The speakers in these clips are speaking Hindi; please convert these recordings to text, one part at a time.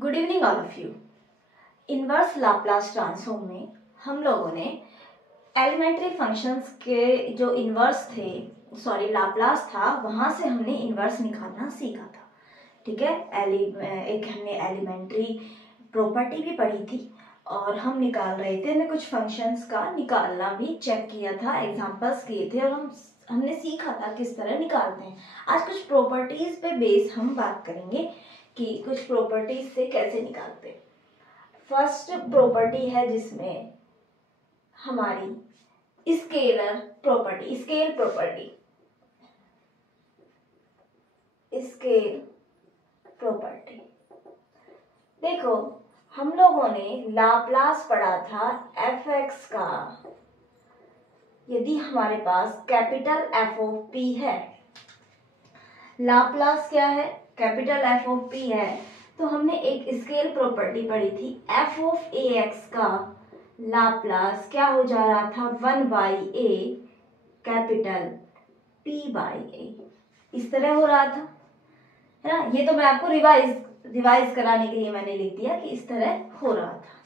Good evening all of you. Inverse Laplace transform में हम लोगों ने एलिमेंट्री फंक्शंस के जो इनवर्स थे लाप्लास था वहां से हमने इनवर्स निकालना सीखा था। ठीक है, एक हमने एलिमेंट्री प्रॉपर्टी भी पढ़ी थी और हम निकाल रहे थे, हमने कुछ फंक्शंस का निकालना भी चेक किया था, एग्जांपल्स किए थे और हमने सीखा था किस तरह निकालते हैं। आज कुछ प्रॉपर्टीज पे बेस हम बात करेंगे कि कुछ प्रॉपर्टीज से कैसे निकालते हैं। फर्स्ट प्रॉपर्टी है जिसमें हमारी स्केलर प्रॉपर्टी, स्केल प्रॉपर्टी। देखो, हम लोगों ने लाप्लास पढ़ा था fx का। यदि हमारे पास कैपिटल f ऑफ p है, लाप्लास क्या है, कैपिटल f ऑफ p है, तो हमने एक स्केल प्रॉपर्टी पढ़ी थी f ऑफ ax का लाप्लास क्या हो जा रहा था, 1/a कैपिटल p/a, इस तरह हो रहा था, है ना। ये तो मैं आपको रिवाइज कराने के लिए मैंने लिख दिया कि इस तरह हो रहा था।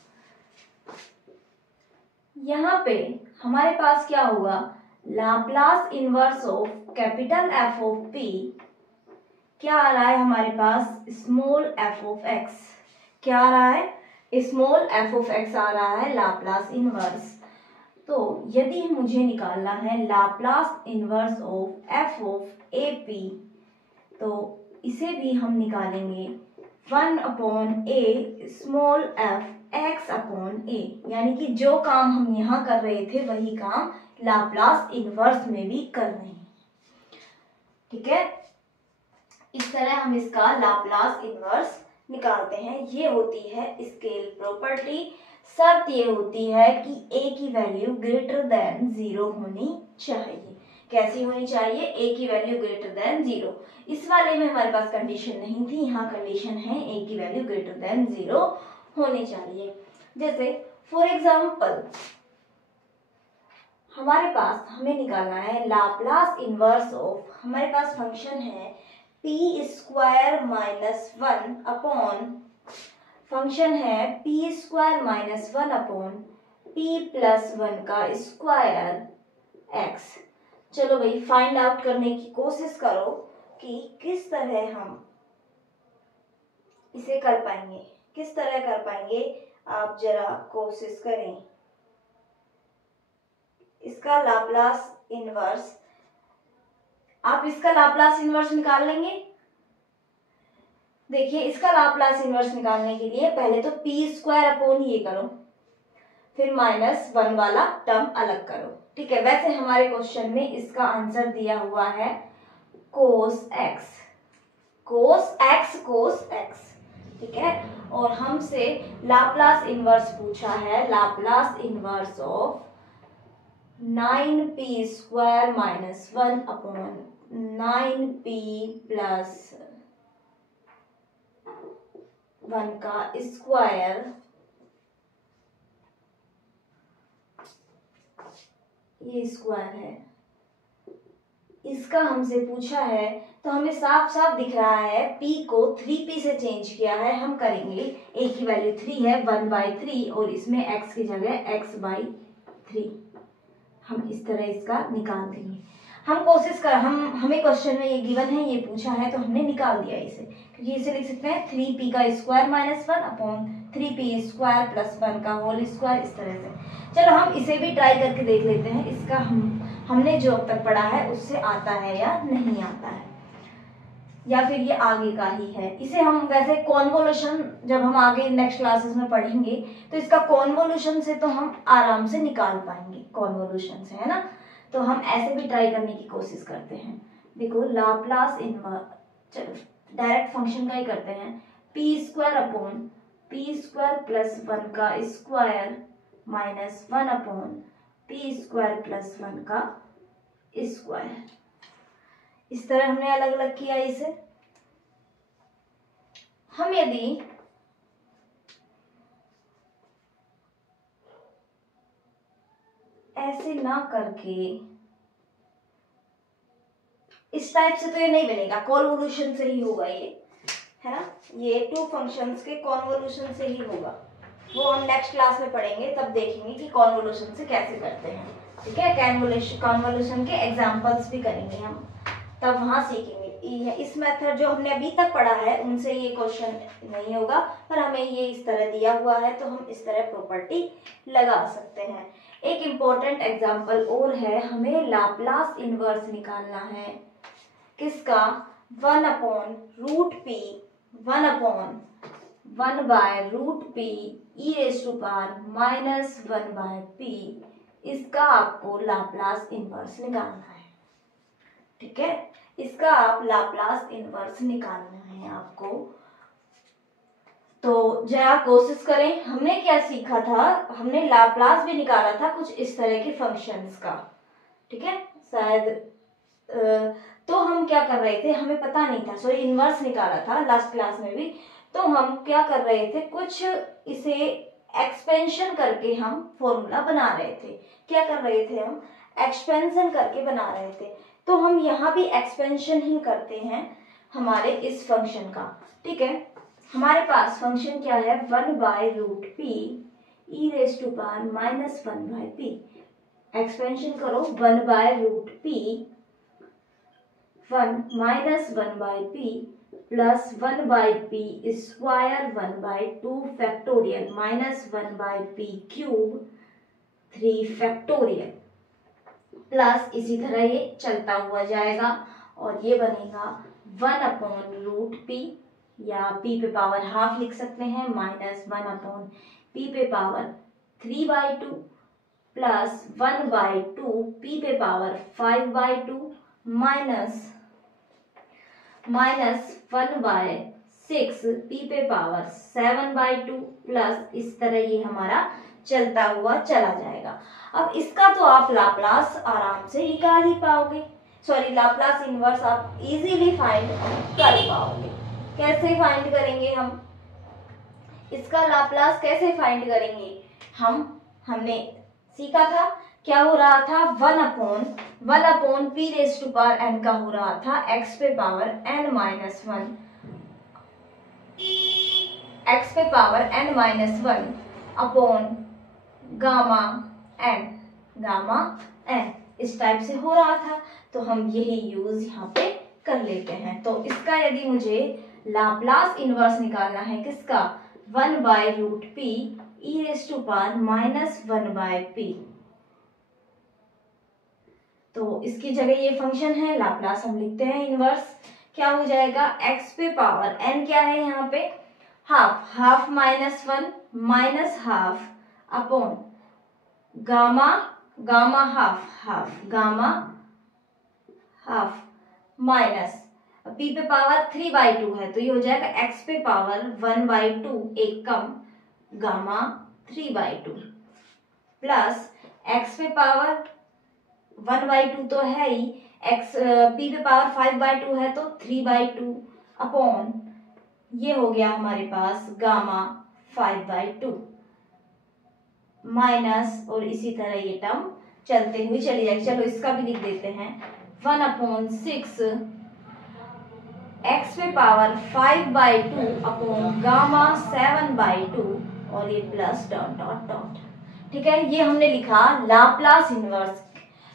यहाँ पे हमारे पास क्या होगा, Laplace inverse of capital f of p क्या आ रहा है हमारे पास, स्मॉल f ऑफ x। क्या आ रहा है, स्मॉल f ऑफ x आ रहा है लाप्लास इनवर्स। तो यदि मुझे निकालना है Laplace inverse of f of ap, तो इसे भी हम निकालेंगे 1/a स्मॉल f x/a, यानी कि जो काम हम यहाँ कर रहे थे वही काम लाप्लास इनवर्स में भी कर रहे हैं। ठीक है, इस तरह हम इसका लाप्लास इनवर्स निकालते हैं। ये होती है स्केल प्रॉपर्टी। शर्त ये होती है कि a की वैल्यू ग्रेटर देन 0 होनी चाहिए। कैसी होनी चाहिए, a की वैल्यू ग्रेटर देन 0। इस वाले में हमारे पास कंडीशन नहीं थी, यहाँ कंडीशन है a की वैल्यू ग्रेटर देन 0 होनी चाहिए। जैसे फॉर एग्जाम्पल हमारे पास हमें निकालना है लाप्लास इनवर्स ऑफ, हमारे पास फंक्शन है p² - 1 अपॉन, फंक्शन है p² - 1 अपॉन p+1 का स्क्वायर x। चलो भाई, फाइंड आउट करने की कोशिश करो कि किस तरह हम इसे कर पाएंगे, किस तरह कर पाएंगे, आप जरा कोशिश करें। इसका लाप्लास इनवर्स, आप इसका लाप्लास इनवर्स निकाल लेंगे। देखिए, इसका लाप्लास इनवर्स निकालने के लिए पहले तो p² अपॉन ये करो, फिर -1 वाला टर्म अलग करो। ठीक है, वैसे हमारे क्वेश्चन में इसका आंसर दिया हुआ है cos x। ठीक है, और हमसे लाप्लास इनवर्स पूछा है, Laplace inverse of 9p² - 1 upon 9p+1 का स्क्वायर, ये स्क्वायर है, इसका हमसे पूछा है। तो हमें साफ साफ दिख रहा है p को 3p से चेंज किया है। हम करेंगे a की वैल्यू 3 है, 1/3 और इसमें x की जगह x/3, हम इस तरह इसका निकाल देंगे। हम कोशिश कर, हमें क्वेश्चन में ये गिवन है, ये पूछा है तो हमने निकाल दिया इसे, क्योंकि इसे लिख सकते हैं 3p का स्क्वायर -1 अपॉन 3p² + 1 का होल स्क्वायर, इस तरह से। चलो हम इसे भी ट्राई करके देख लेते हैं, इसका हमने जो अब तक पढ़ा है उससे आता है या नहीं आता है, या फिर ये आगे का ही है। इसे हम वैसे कॉन्वोल्यूशन, जब हम आगे नेक्स्ट क्लासेस में पढ़ेंगे तो इसका कॉन्वोल्यूशन से तो हम आराम से निकाल पाएंगे, कॉन्वोल्यूशन से, है ना। तो हम ऐसे भी ट्राई करने की कोशिश करते हैं। देखो, लाप्लास इनवर्स, डायरेक्ट फंक्शन का ही करते हैं, p² अपॉन p² + 1 का स्क्वायर -1 अपॉन p² + 1 का स्क्वायर। इस तरह हमने अलग अलग किया इसे। हम यदि ऐसे ना करके, इस टाइप से तो ये नहीं बनेगा, कॉन्वोल्यूशन से ही होगा ये, है ना। ये टू फंक्शंस के कॉन्वोल्यूशन से ही होगा, वो हम नेक्स्ट क्लास में पढ़ेंगे, तब देखेंगे कि कॉन्वोल्यूशन से कैसे करते हैं। ठीक है, कॉन्वोल्यूशन के एग्जांपल्स भी करेंगे हम, तब वहां सीखेंगे। इस मेथड जो हमने अभी तक पढ़ा है उनसे ये क्वेश्चन नहीं होगा, पर हमें ये इस तरह दिया हुआ है तो हम इस तरह प्रॉपर्टी लगा सकते हैं। एक इम्पोर्टेंट एग्जांपल और है, हमें लाप्लास इनवर्स निकालना है। किसका? 1/√p 1/1/√p e⁻⁻⁻⁻p, इसका आपको लाप्लास इनवर्स निकालना है। ठीक है, इसका आप लाप्लास इनवर्स निकालना है आपको। तो जरा कोशिश करें। हमने क्या सीखा था, हमने लाप्लास भी निकाला था कुछ इस तरह के फंक्शंस का। ठीक है, शायद तो हम क्या कर रहे थे, हमें पता नहीं था, सॉरी इनवर्स निकाला था लास्ट क्लास में भी। तो हम क्या कर रहे थे, कुछ इसे एक्सपेंशन करके हम फॉर्मूला बना रहे थे। क्या कर रहे थे हम? एक्सपेंशन करके बना रहे थे। तो हम यहाँ भी एक्सपेंशन ही करते हैं हमारे इस फंक्शन का। ठीक है, हमारे पास फंक्शन क्या है? 1/√p e⁻⁻⁻⁻p। एक्सपेंशन करो 1/√p 1/p plus 1/p square 1/2 factorial minus 1/p³ 3 factorial plus इसी तरह ये चलता हुआ जाएगा और ये बनेगा 1/√p या p पे पावर हाफ लिख सकते हैं माइनस 1/p पे पावर 3/2 प्लस 1/2 p पे पावर 5/2 माइनस 1/6 p पे पावर 7/2 प्लस इस तरह ये हमारा चलता हुआ चला जाएगा। अब इसका तो आप लाप्लास आराम से निकाल ही पाओगे, सॉरी लाप्लास इनवर्स आप इजीली फाइंड कर पाओगे। कैसे फाइंड करेंगे हम इसका लाप्लास? कैसे फाइंड करेंगे हमने सीखा था, क्या हो रहा था? 1/p⁻n का हो रहा था x पे power n-1 upon gamma n इस टाइप से हो रहा था। तो हम यही यूज यहाँ पे कर लेते हैं। तो इसका यदि मुझे लाप्लास इनवर्स निकालना है, किसका? 1/√p e⁻⁻⁻⁻p। तो इसकी जगह ये फंक्शन है, लाप्लास हम लिखते हैं इनवर्स। क्या हो जाएगा? x पे पावर n क्या है यहाँ पे? Half -1 minus half upon gamma half minus p पे पावर 3/2 है तो ये हो जाएगा x पे पावर 1/2 एक कम गामा 3/2 प्लस x पे पावर 1/2 तो है ही, x p पे पावर 5/2 है तो 3/2 अपॉन ये हो गया हमारे पास गामा 5/2 माइनस और इसी तरह ये टर्म चलते हुए चली जाएगी। चलो इसका भी लिख देते हैं 1/6 x पे पावर 5/2 अपॉन गामा 7/2 और ये प्लस डॉट डॉट डॉट। ठीक है, ये हमने लिखा लाप्लास इनवर्स।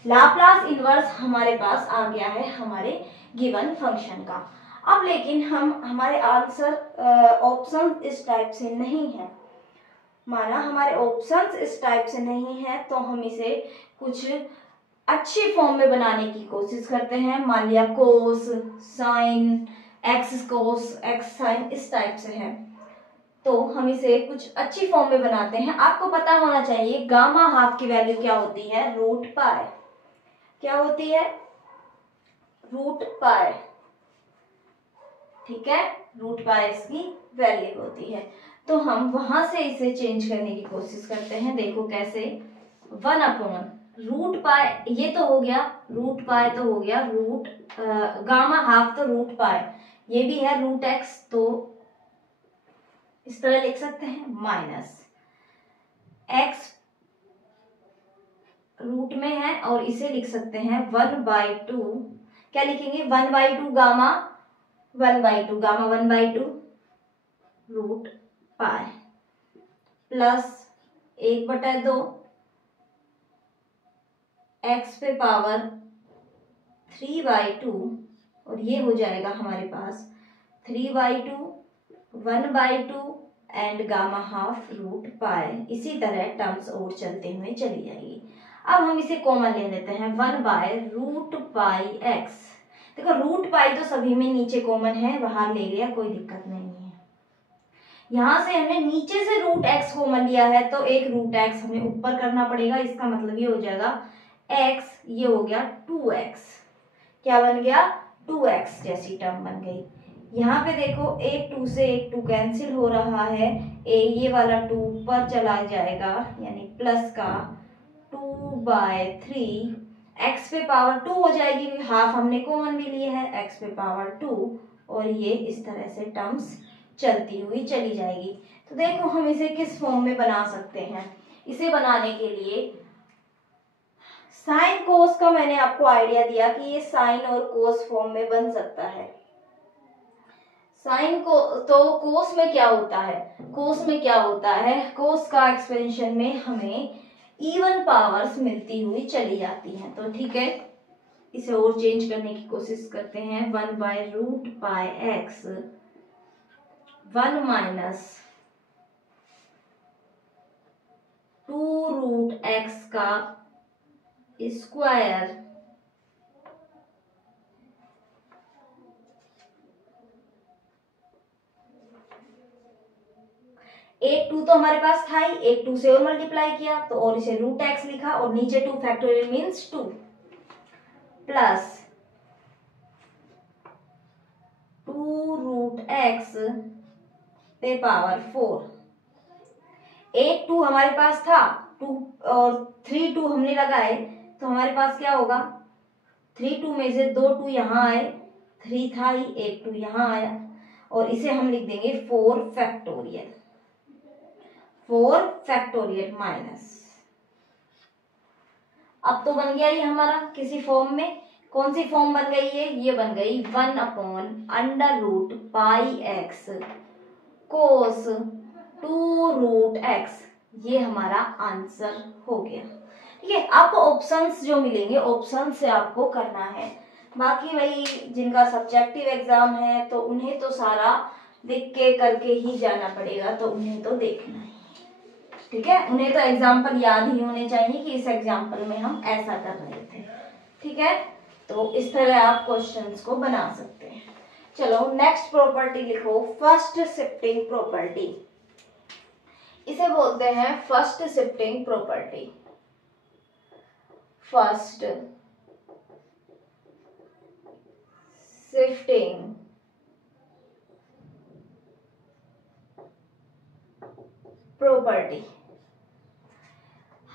लाप्लास इनवर्स हमारे पास आ गया है हमारे गिवन फंक्शन का। अब लेकिन हमारे आंसर ऑप्शन इस टाइप से नहीं है, माना हमारे ऑप्शंस इस टाइप से नहीं है तो हम इसे कुछ अच्छी फॉर्म में बनाने की कोशिश करते हैं। मान लिया cos sine x cos x sine इस टाइप से है तो हम इसे कुछ अच्छी फॉर्म में बनाते हैं। आपको पता होना चाहिए गामा हाफ की वैल्यू क्या होती है? √π। क्या होती है? √π। ठीक है, √π इसकी वैल्यू होती है। तो हम वहां से इसे चेंज करने की कोशिश करते हैं। देखो कैसे, 1/√π ये तो हो गया, √π तो हो गया, गामा हाफ तो √π, ये भी है √x तो इस तरह लिख सकते हैं माइनस x रूट में है और इसे लिख सकते हैं 1/2। क्या लिखेंगे? 1/2 gamma 1/2 root pi plus 1/2 x पे पावर 3/2 और ये हो जाएगा हमारे पास 3/2 1/2 and gamma half root pi. इसी तरह टर्म्स और चलते हुए चली जाएगी। अब हम इसे कॉमन ले लेते हैं 1/रूट पाई एक्स। देखो रूट पाई तो सभी में नीचे कॉमन है, बाहर ले लिया कोई दिक्कत नहीं है। यहां से हमने नीचे से रूट एक्स कॉमन लिया है तो एक रूट एक्स हमें ऊपर करना पड़ेगा। इसका मतलब ये हो जाएगा एक्स, ये हो गया 2x। क्या बन गया 2x जैसी टर्म बन गई। यहाँ पे देखो एक 2 से एक 2 कैंसिल हो रहा है, ये वाला 2 ऊपर चला जाएगा यानी प्लस का 2/3 x पे पावर 2 हो जाएगी, हाफ हमने कॉमन भी लिए है x पे पावर 2 और ये इस तरह से टर्म्स चलती हुई चली जाएगी। तो देखो हम इसे किस फॉर्म में बना सकते हैं। इसे बनाने के लिए साइन कोस का मैंने आपको आइडिया दिया कि ये साइन और कोस फॉर्म में बन सकता है। साइन को तो कोस में क्या होता है, कोस में क्या होता है, कोस का एक्सपेंशन में हमें इवन पावर्स मिलती हुई चली जाती हैं। तो ठीक है, इसे और चेंज करने की कोशिश करते हैं। 1/रूट पाई एक्स 1 माइनस 2 रूट एक्स का स्क्वायर एक 2 तो हमारे पास था ही, एक 2 से और मल्टीप्लाई किया तो और इसे रूट एक्स लिखा और नीचे 2 factorial means 2 plus 2 root x पे पावर 4। एक 2 हमारे पास था, 2 और 3 2 हमने लगाए तो हमारे पास क्या होगा 3 2 में से 2 2 यहाँ आए, 3 था ही, एक 2 यहाँ आया और इसे हम लिख देंगे 4 फैक्टोरियल माइनस। अब तो बन गया ये हमारा किसी फॉर्म में। कौन सी फॉर्म बन गई है, ये बन गई 1/√पाई एक्स कोस 2 रूट एक्स। ये हमारा आंसर हो गया। ठीक है, आपको ऑप्शंस जो मिलेंगे ऑप्शन से आपको करना है। बाकी वही जिनका सब्जेक्टिव एग्जाम है तो उन्हें तो सारा देख के करके ही जाना पड़ेगा, तो उन्हें तो देखना है। ठीक है, उन्हें तो एग्जाम्पल याद ही होने चाहिए कि इस एग्जाम्पल में हम ऐसा कर रहे थे। ठीक है, तो इस तरह आप क्वेश्चंस को बना सकते हैं। चलो नेक्स्ट प्रॉपर्टी लिखो, फर्स्ट शिफ्टिंग प्रॉपर्टी। इसे बोलते हैं first shifting property. First shifting property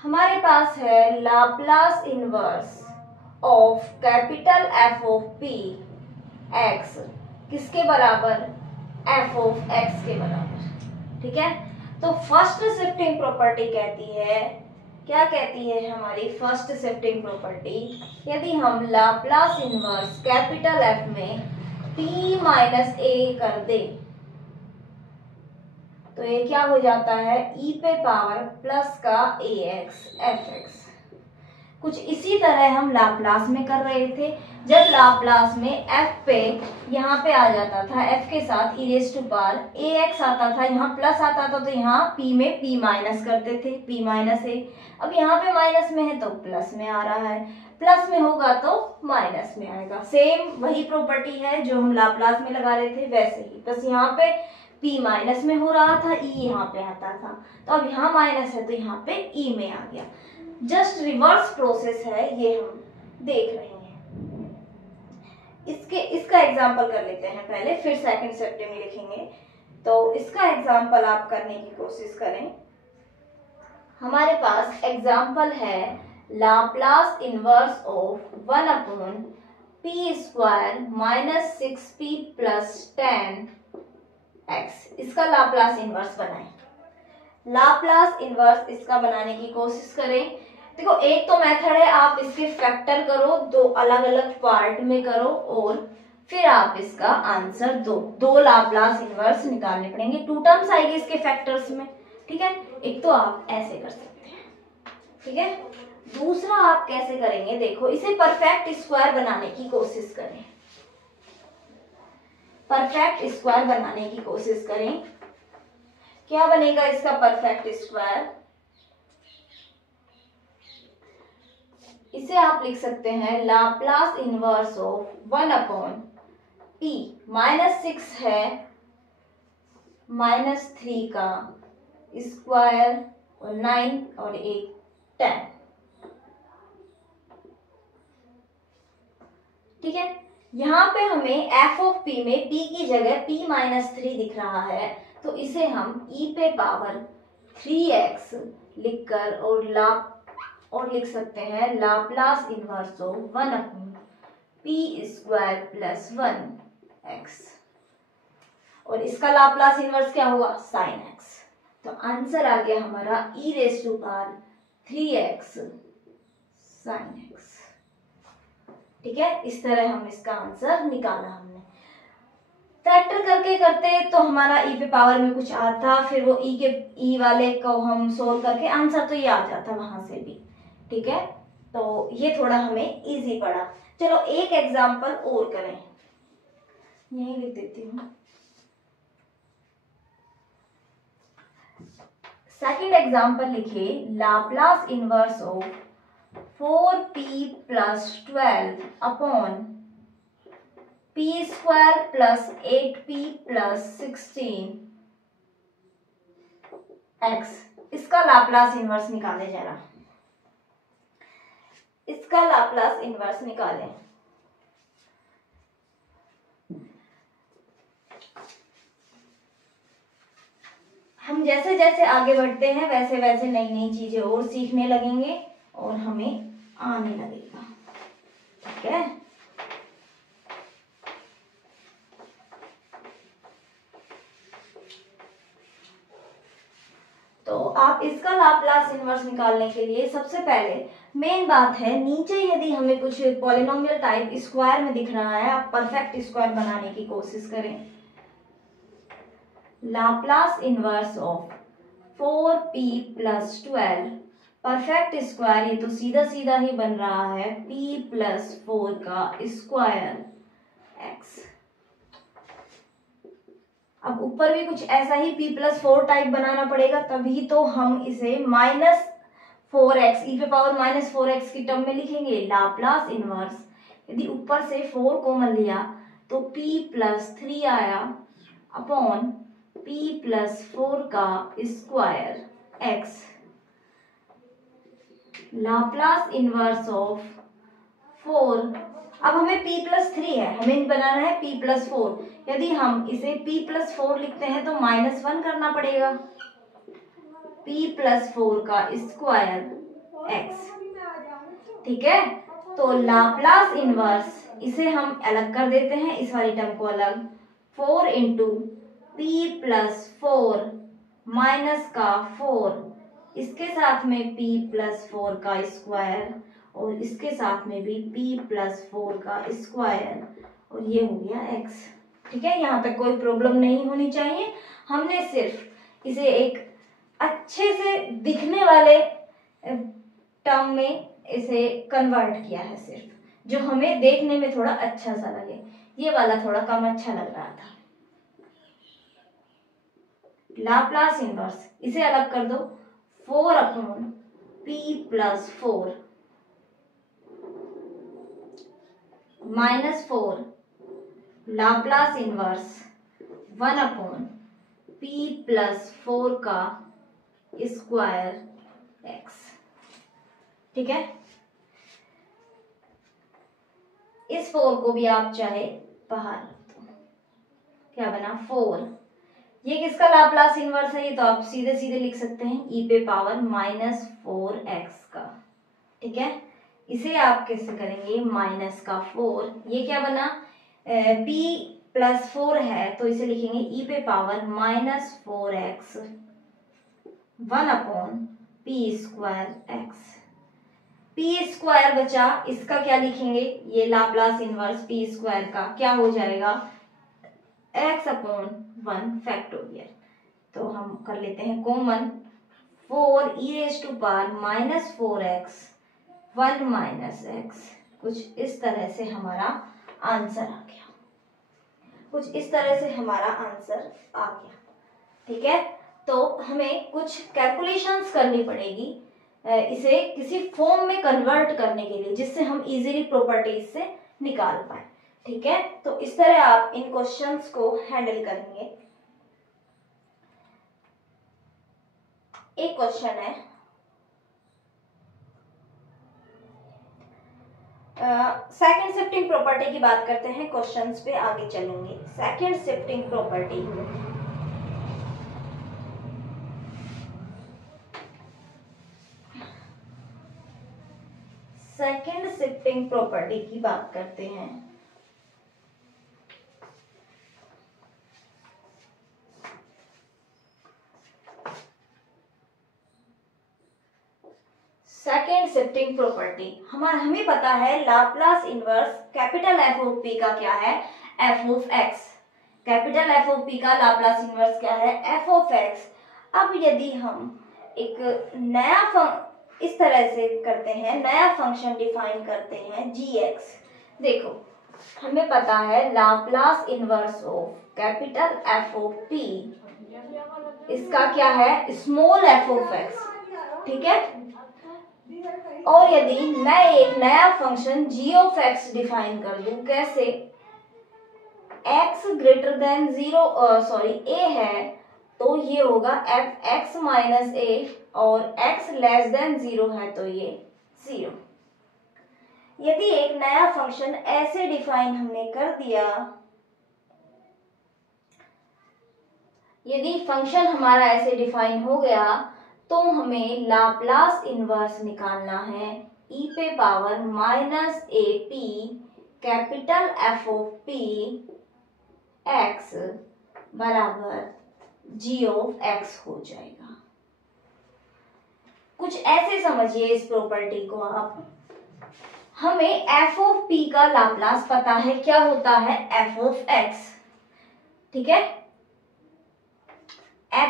हमारे पास है Laplace inverse of capital F of P x किसके बराबर, एफ ऑफ एक्स के बराबर। ठीक है, तो फर्स्ट शिफ्टिंग प्रॉपर्टी कहती है, क्या कहती है हमारी फर्स्ट शिफ्टिंग प्रॉपर्टी, यदि हम लाप्लास इनवर्स कैपिटल एफ में p माइनस ए कर दे तो ये क्या हो जाता है e पे पावर प्लस का ax fx। कुछ इसी तरह हम लाप्लास में कर रहे थे, जब लाप्लास में f पे यहाँ पे आ जाता था, f के साथ e raise to power ax आता था, यहाँ प्लस आता था तो यहाँ p में p माइनस करते थे, p माइनस a। अब यहाँ पे माइनस में है तो प्लस में आ रहा है, प्लस में होगा तो माइनस में आएगा। सेम वही प्रॉपर्टी है जो हम लाप्लास में लगा रहे थे वैसे ही, बस यहाँ पे p माइनस में हो रहा था, e यहाँ पे आता था, तो अब यहाँ माइनस है तो यहाँ पे e में आ गया। जस्ट रिवर्स प्रोसेस है ये हम देख रहे हैं। इसका एग्जांपल कर लेते हैं पहले, फिर सेकंड शिफ्टिंग में लिखेंगे। तो इसका एग्जांपल आप करने की कोशिश करें। हमारे पास एग्जांपल है Laplace inverse of 1/p² minus 6p plus 10x। इसका लाप्लास इनवर्स बनाएं। लाप्लास इनवर्स इसका बनाने की कोशिश करें। देखो एक तो मेथड है आप इसके फैक्टर करो, दो अलग अलग पार्ट में करो और फिर आप इसका आंसर दो लाप्लास इनवर्स निकालने पड़ेंगे। 2 टर्म्स आएगी इसके फैक्टर्स में, ठीक है। एक तो आप ऐसे कर सकते हैं, ठीक है। दूसरा आप कैसे करेंगे, देखो इसे परफेक्ट स्क्वायर बनाने की कोशिश करें। परफेक्ट स्क्वायर बनाने की कोशिश करें। क्या बनेगा इसका परफेक्ट स्क्वायर? इसे आप लिख सकते हैं लाप्लास इनवर्स ऑफ 1/p। -6 है -3 का स्क्वायर और 9 और 1 10, ठीक है। यहाँ पे हमें f ऑफ p में p की जगह p -3 दिख रहा है, तो इसे हम e पे पावर 3x लिखकर और लिख सकते हैं Laplace inverse of 1/p² plus 1x, और इसका लाप्लास इनवर्स क्या होगा? sin x। तो आंसर आ गया हमारा e⁻3x sin x, ठीक है। इस तरह हम इसका आंसर निकाला हमने। फैक्टर करके करते तो हमारा e पे पावर में कुछ आता, फिर वो e वाले को हम सोल्व करके आंसर तो ये आ जाता वहां से भी, ठीक है। तो ये थोड़ा हमें इजी पड़ा। चलो एक एग्जांपल और करें, यही लिख देती हूँ। सेकंड एग्जांपल लिखिए, Laplace inverse of 4p + 12 upon p² + 8p + 16x। इसका लाप्लास इनवर्स निकाले जरा, इसका लाप्लास इनवर्स निकालें। हम जैसे जैसे आगे बढ़ते हैं वैसे वैसे नई नई चीजें और सीखने लगेंगे और हमें आने लगेगा, ठीक है। तो आप इसका लाप्लास इनवर्स निकालने के लिए सबसे पहले मेन बात है, नीचे यदि हमें कुछ पॉलिनोमियल टाइप स्क्वायर में दिख रहा है, आप परफेक्ट स्क्वायर बनाने की कोशिश करें। Laplace inverse of 4p + 12 perfect square, ये तो सीधा सीधा ही बन रहा है p + 4 का स्क्वायर x। अब ऊपर भी कुछ ऐसा ही p + 4 टाइप बनाना पड़ेगा, तभी तो हम इसे -4x e पे पावर -4x की टर्म में लिखेंगे। लाप्लास इनवर्स, यदि ऊपर से 4 कॉमन लिया तो p + 3 आया अपॉन p + 4 का square x। Laplace inverse of 4, अब हमें p + 3 है, हमें बनाना है p + 4। यदि हम इसे p + 4 लिखते हैं तो -1 करना पड़ेगा, p + 4 का स्क्वायर x, ठीक है। तो लाप्लास इनवर्स, इसे हम अलग कर देते हैं, इस वाली टर्म को अलग, 4 × p + 4 माइनस का 4, इसके साथ में p + 4 का स्क्वायर और इसके साथ में भी p + 4 का स्क्वायर, और ये हो गया x, ठीक है। यहाँ तक कोई प्रॉब्लम नहीं होनी चाहिए। हमने सिर्फ इसे एक अच्छे से दिखने वाले टर्म में इसे कन्वर्ट किया है, सिर्फ जो हमें देखने में थोड़ा अच्छा सा लगे। ये वाला थोड़ा कम अच्छा लग रहा था। लाप्लास इनवर्स, इसे अलग कर दो, 4/p + 4 -4 लाप्लास इनवर्स 1/p + 4 का स्क्वायर x, ठीक है। इस 4 को भी आप चाहे बाहर रख दो, क्या बना 4। ये किसका लाप्लास इनवर्स है? ये तो आप सीधे सीधे लिख सकते हैं e पे पावर -4x का, ठीक है। इसे आप कैसे करेंगे, -4, ये क्या बना, p + 4 है तो इसे लिखेंगे e पे power -4x 1/p² x। P square बचा, इसका क्या लिखेंगे, ये लाप्लास इनवर्स पी स्क्वायर का क्या हो जाएगा, x अपॉन 1 फैक्टोरियल। तो हम कर लेते हैं common, 4 e raise to power minus 4x 1 minus x, कुछ इस तरह से हमारा आंसर आ गया, कुछ इस तरह से हमारा आंसर आ गया। ठीक है, तो हमें कुछ कैलकुलेशंस करनी पड़ेगी इसे किसी फॉर्म में कन्वर्ट करने के लिए, जिससे हम इजीली प्रॉपर्टीज से निकाल पाए। ठीक है, तो इस तरह आप इन क्वेश्चंस को हैंडल करेंगे। एक क्वेश्चन है, सेकंड शिफ्टिंग प्रॉपर्टी की बात करते हैं, क्वेश्चंस पे आगे चलेंगे। Second shifting property, second shifting property की बात करते हैं। सेकंड शिफ्टिंग प्रॉपर्टी हमें पता है Laplace inverse capital F of p का क्या है, F of x. Capital F of p का लाप्लास इनवर्स क्या है, एफ ऑफ एक्स। अब यदि हम एक नया इस तरह से करते हैं, नया फंक्शन डिफाइन करते हैं जी एक्स। देखो हमें पता है Laplace inverse of capital F of P, इसका क्या है, स्मॉल एफ ऑफ एक्स। ठीक है, और यदि मैं एक नया function g of x define कर दूं, कैसे, x greater than 0 sorry a है, तो ये होगा एफ एक्स माइनस ए, और x लेस देन 0 है तो ये 0। यदि एक नया फंक्शन ऐसे डिफाइन हमने कर दिया, यदि फंक्शन हमारा ऐसे डिफाइन हो गया, तो हमें लाप्लास इनवर्स निकालना है e पे power minus A P capital F of P x बराबर जी ऑफ एक्स हो जाएगा। कुछ ऐसे समझिए इस प्रॉपर्टी को आप, हमें एफ ऑफ पी का लाप्लास पता है, क्या होता है, एफ ऑफ एक्स। ठीक है,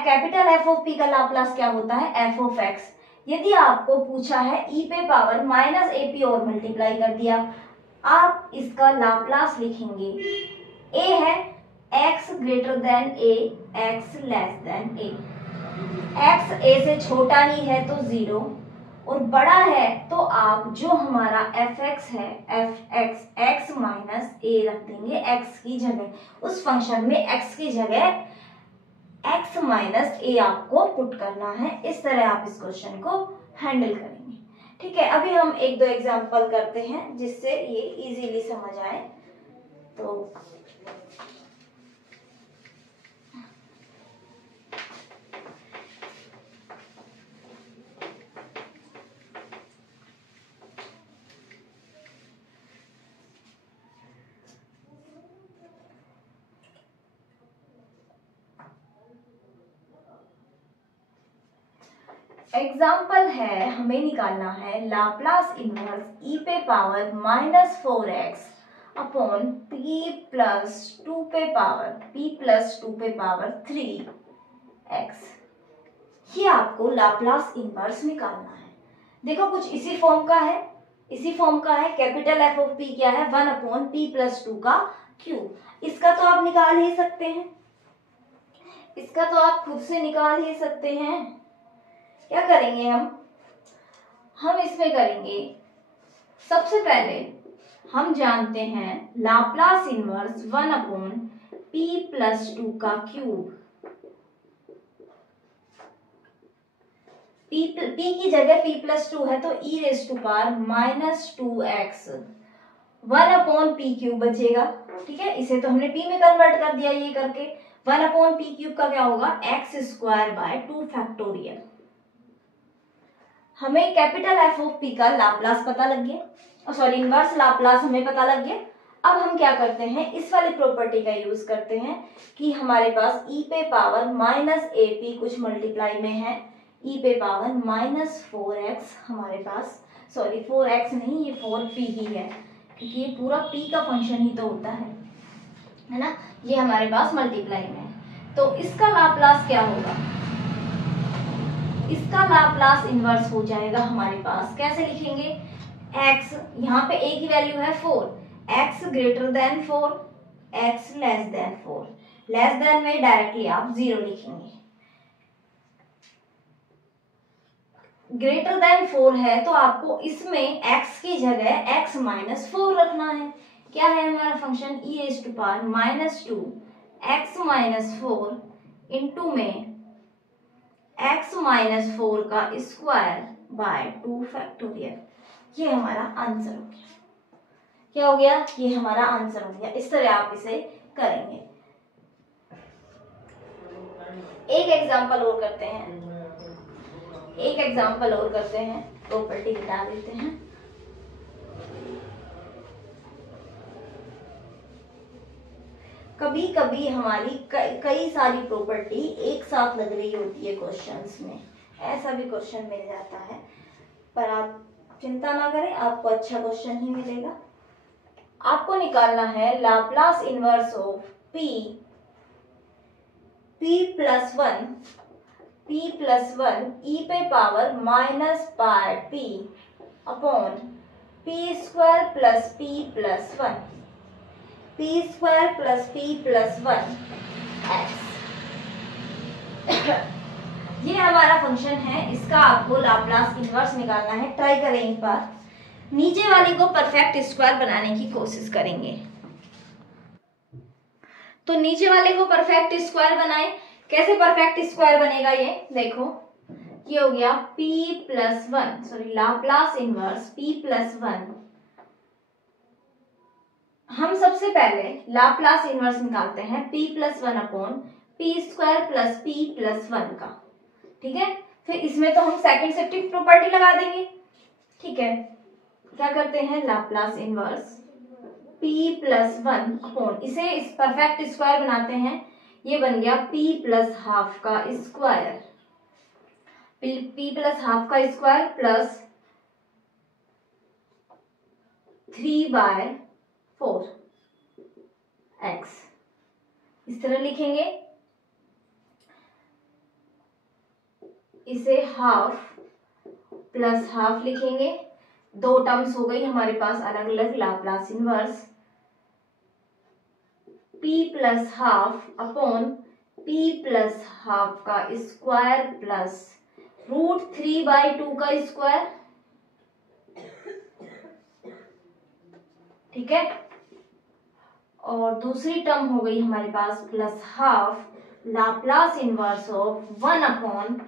कैपिटल एफ ऑफ पी का लाप्लास क्या होता है, एफ ऑफ एक्स। यदि आपको पूछा है e पे पावर माइनस ए पी और मल्टीप्लाई कर दिया, आप इसका लाप्लास लिखेंगे, a है x greater then a, x less than a। x a से छोटा ही है तो 0, और बड़ा है तो आप जो हमारा fx है, fx x माइनस a रख देंगे x की जगह, उस फंक्शन में x की जगह x माइनस a आपको पुट करना है। इस तरह आप इस क्वेश्चन को हैंडल करेंगे। ठीक है, अभी हम एक दो एग्जांपल करते हैं जिससे ये इजीली समझ आए। तो एग्जाम्पल है, हमें निकालना है लाप्लास इनवर्स e पे power minus 4x upon p plus 2 पे पावर p प्लस 2 पे पावर 3x। ये आपको लाप्लास इनवर्स निकालना है। देखो कुछ इसी फॉर्म का है, इसी फॉर्म का है। कैपिटल एफ ऑफ p क्या है, 1 अपॉन p प्लस 2 का क्यूब। इसका तो आप निकाल ही सकते हैं, इसका तो आप खुद से निकाल ही सकते हैं। क्या करेंगे हम इसमें करेंगे, सबसे पहले हम जानते हैं Laplace inverse 1 upon p plus 2 का क्यूब। p की जगह p प्लस 2 है तो e raise to power minus 2x 1 upon p cube बचेगा। ठीक है, इसे तो हमने p में कन्वर्ट कर दिया ये करके। 1 अपॉन p क्यूब का क्या होगा, x स्क्वायर बाय 2 फैक्टोरियल। हमें कैपिटल एफ ऑफ पी का लाप्लास पता लग गया, सॉरी इनवर्स लाप्लास हमें पता लग गया। अब हम क्या करते हैं, इस वाली प्रॉपर्टी का यूज करते हैं कि हमारे पास e पे पावर माइनस ए पी कुछ मल्टीप्लाई में है, e पे पावर माइनस 4x हमारे पास, सॉरी 4x नहीं, ये 4p ही है, क्योंकि ये पूरा p का फंक्शन ही तो होता है ना। ये हमारे पास मल्टीप्लाई में है, तो इसका लाप्लास क्या होगा? इसका लाप्लास इनवर्स हो जाएगा हमारे पास, कैसे लिखेंगे? x, यहाँ पे a की वैल्यू है 4, x greater then 4, x less than 4, less than में डायरेक्टली आप 0 लिखेंगे। ग्रेटर देन 4 है तो आपको इसमें x की जगह x माइनस 4 रखना है। क्या है हमारा function? e⁻−2 x minus 4 into में x माइनस 4 का स्क्वायर बाय 2 फैक्टोरियल। ये हमारा आंसर हो गया। क्या हो गया? ये हमारा आंसर हो गया। इस तरह आप इसे करेंगे। एक एग्जांपल और करते हैं, प्रॉपर्टी हटा देते हैं। कभी कभी हमारी कई सारी प्रॉपर्टी एक साथ लग रही होती है क्वेश्चंस में, ऐसा भी क्वेश्चन मिल जाता है, पर आप चिंता ना करें, आपको अच्छा क्वेश्चन ही मिलेगा। आपको निकालना है Laplace inverse of p plus one e पे power minus pi p upon p square plus p plus 1, p square plus p plus 1 x। ये हमारा फंक्शन है, इसका आपको लाप्लास इनवर्स निकालना है। ट्राई करें एक बार, नीचे वाले को परफेक्ट स्क्वायर बनाने की कोशिश करेंगे। तो नीचे वाले को परफेक्ट स्क्वायर बनाएं। कैसे परफेक्ट स्क्वायर बनेगा? ये देखो, ये हो गया p plus 1, sorry Laplace inverse p plus 1। हम सबसे पहले लाप्लास इनवर्स निकालते हैं p plus 1 upon p square plus p plus 1 का, ठीक है। फिर इसमें तो हम सेकंड शिफ्टिंग प्रॉपर्टी लगा देंगे, ठीक है। क्या करते हैं? Laplace inverse p plus 1 upon, इसे इस परफेक्ट स्क्वायर बनाते हैं। ये बन गया p प्लस हाफ का स्क्वायर, p प्लस हाफ का स्क्वायर प्लस 3/4 x। इस तरह लिखेंगे, इसे हाफ प्लस हाफ लिखेंगे। दो टर्म्स हो गई हमारे पास अलग अलग। Laplace inverse p plus half upon p plus half का स्क्वायर प्लस √3/2 का स्क्वायर, ठीक है। और दूसरी टर्म हो गई हमारे पास plus half Laplace inverse of 1 upon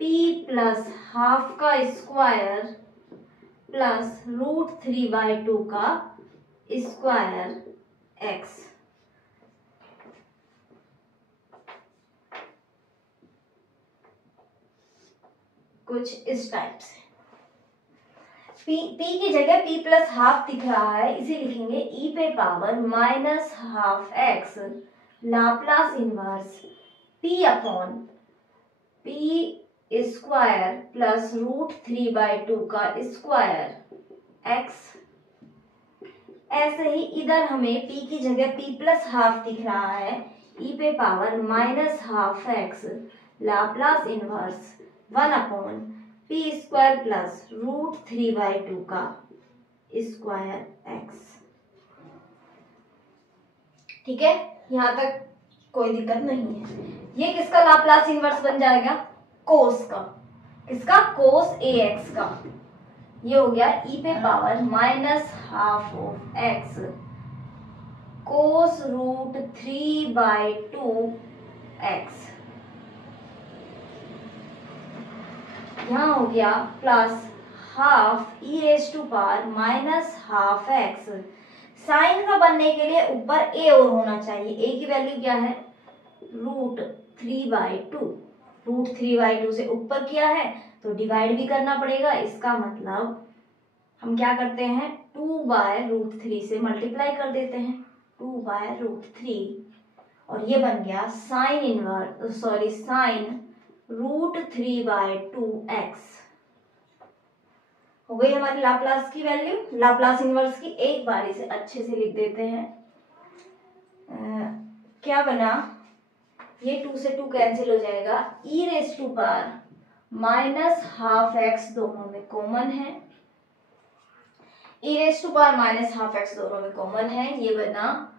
p plus half का स्क्वायर प्लस √3/2 का स्क्वायर x। कुछ इस टाइप से p की जगह p प्लस हाफ दिख रहा है, इसे लिखेंगे e पे power minus half x Laplace inverse p upon p square plus √3/2 का स्क्वायर x। ऐसे ही इधर हमें p की जगह p प्लस हाफ दिख रहा है, e पे power minus half x Laplace inverse 1 upon p square plus √3/2 का स्क्वायर x, ठीक है। यहां तक कोई दिक्कत नहीं है। ये किसका लाप्लास इनवर्स बन जाएगा? कोस का। किसका? कोस ax का। ये हो गया e पे power minus half of x cos √3/2 x। यहाँ हो गया plus half e⁻⁻ minus half x। Sine का बनने के लिए ऊपर a और होना चाहिए। a की वैल्यू क्या है? √3/2। √3/2 से ऊपर किया है तो डिवाइड भी करना पड़ेगा। इसका मतलब हम क्या करते हैं? 2/√3 से मल्टीप्लाई कर देते हैं, 2/√3, और ये बन गया sine inverse, sorry sine √3/2 x। हो गई हमारी लाप्लास की वैल्यू, लाप्लास इनवर्स की। एक बार इसे अच्छे से लिख देते हैं। क्या बना, ये 2 से 2 कैंसिल हो जाएगा, e raise to power minus half x दोनों में कॉमन है, e raise to power minus half x दोनों में कॉमन है, ये बना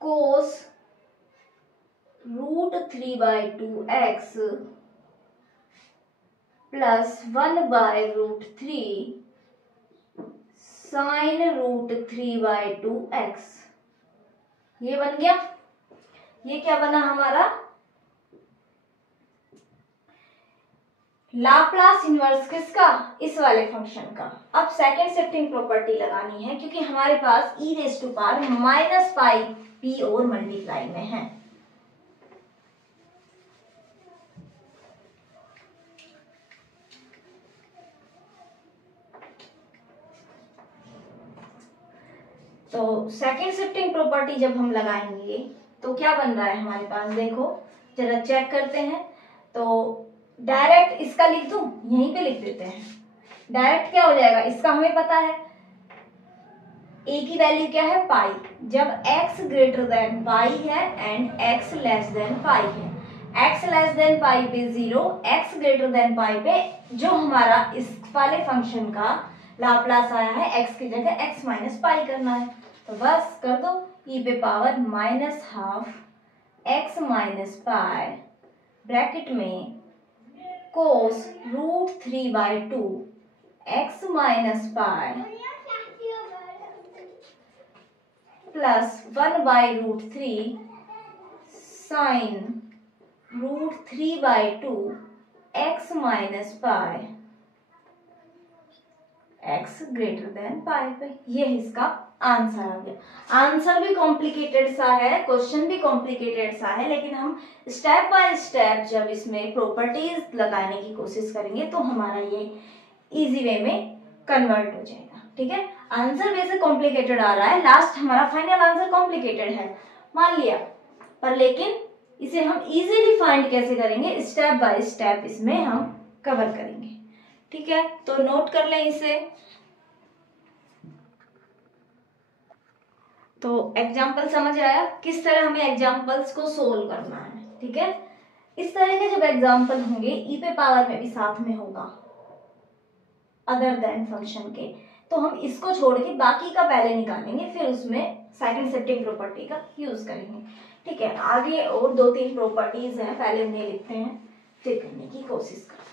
कोस √3/2x प्लस 1/√3 साइन √3/2x। ये बन गया। ये क्या बना हमारा, लाप्लास इनवर्स किसका, इस वाले फंक्शन का। अब सेकंड शिफ्टिंग प्रॉपर्टी लगानी है, क्योंकि हमारे पास e raise to power minus pi p और मल्टीप्लाई में है। तो सेकंड शिफ्टिंग प्रॉपर्टी जब हम लगाएंगे तो क्या बन रहा है हमारे पास, देखो जरा चेक करते हैं। तो डायरेक्ट इसका लिख दूं, यहीं पे लिख देते हैं। डायरेक्ट क्या हो जाएगा, इसका हमें पता है a की वैल्यू क्या है, पाई। जब x ग्रेटर देन पाई है and x less than pi है, x लेस देन पाई पे 0, x ग्रेटर देन पाई पे जो हमारा इस वाले फंक्शन का लाप्लास आया है x की जगह x माइनस पाई करना है। तो बस कर दो, e पे power minus half x minus pi bracket में cos √3/2 x minus pi plus 1/√3 sine √3/2 x minus pi x greater than pi पे। ये इसका आंसर आ गया। आंसर भी कॉम्प्लिकेटेड सा है, क्वेश्चन भी कॉम्प्लिकेटेड सा है, लेकिन हम स्टेप बाय स्टेप जब इसमें प्रॉपर्टीज लगाने की कोशिश करेंगे तो हमारा ये इजी वे में कन्वर्ट हो जाएगा। ठीक है, आंसर वैसे कॉम्प्लिकेटेड आ रहा है, लास्ट हमारा फाइनल आंसर कॉम्प्लिकेटेड है मान लिया, पर लेकिन इसे हम इजीली फाइंड कैसे करेंगे, स्टेप बाय स्टेप इसमें हम कवर करेंगे। ठीक है, तो नोट कर लें इसे। तो एग्जाम्पल समझ आया किस तरह हमें एग्जाम्पल्स को सोल्व करना है। ठीक है, इस तरह के जब एग्जाम्पल होंगे e पे पावर में भी साथ में होगा अदर देन फंक्शन के, तो हम इसको छोड़ के बाकी का पहले निकालेंगे, फिर उसमें सेकंड शिफ्टिंग प्रॉपर्टी का यूज करेंगे। ठीक है, आगे और 2-3 प्रॉपर्टीज हैं, पहले उन्हें लिखते हैं फिर करने की कोशिश करते हैं।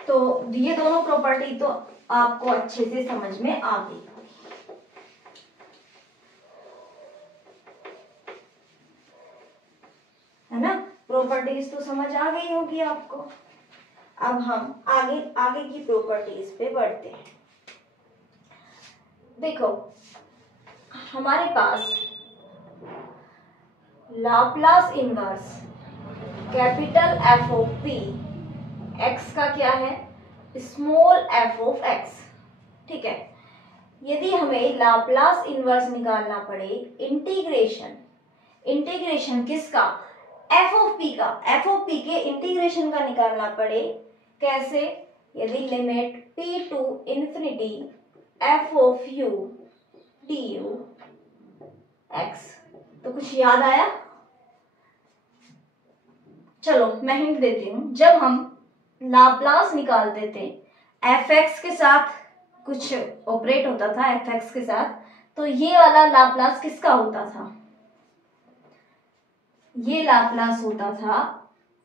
तो ये दोनों प्रॉपर्टी तो आपको अच्छे से समझ में आ गई, है ना। प्रॉपर्टीज तो समझ आ गई होगी आपको। अब हम आगे आगे की प्रॉपर्टीज पे बढ़ते हैं। देखो हमारे पास Laplace inverse capital F of P X का क्या है, स्मॉल एफ ऑफ एक्स। ठीक है, यदि हमें लाप्लास इनवर्स निकालना पड़े, इंटीग्रेशन किसका, एफ ऑफ पी का, एफ ऑफ पी के इंटीग्रेशन का निकालना पड़े, कैसे, यदि limit p to infinity f of u d u x. तो कुछ याद आया? चलो मैं हिंट देती हूं, जब हम लाप्लास निकालते थे एफ एक्स के साथ कुछ ऑपरेट होता था एफ एक्स के साथ, तो ये वाला लाप्लास किसका होता था, ये लाप्लास होता था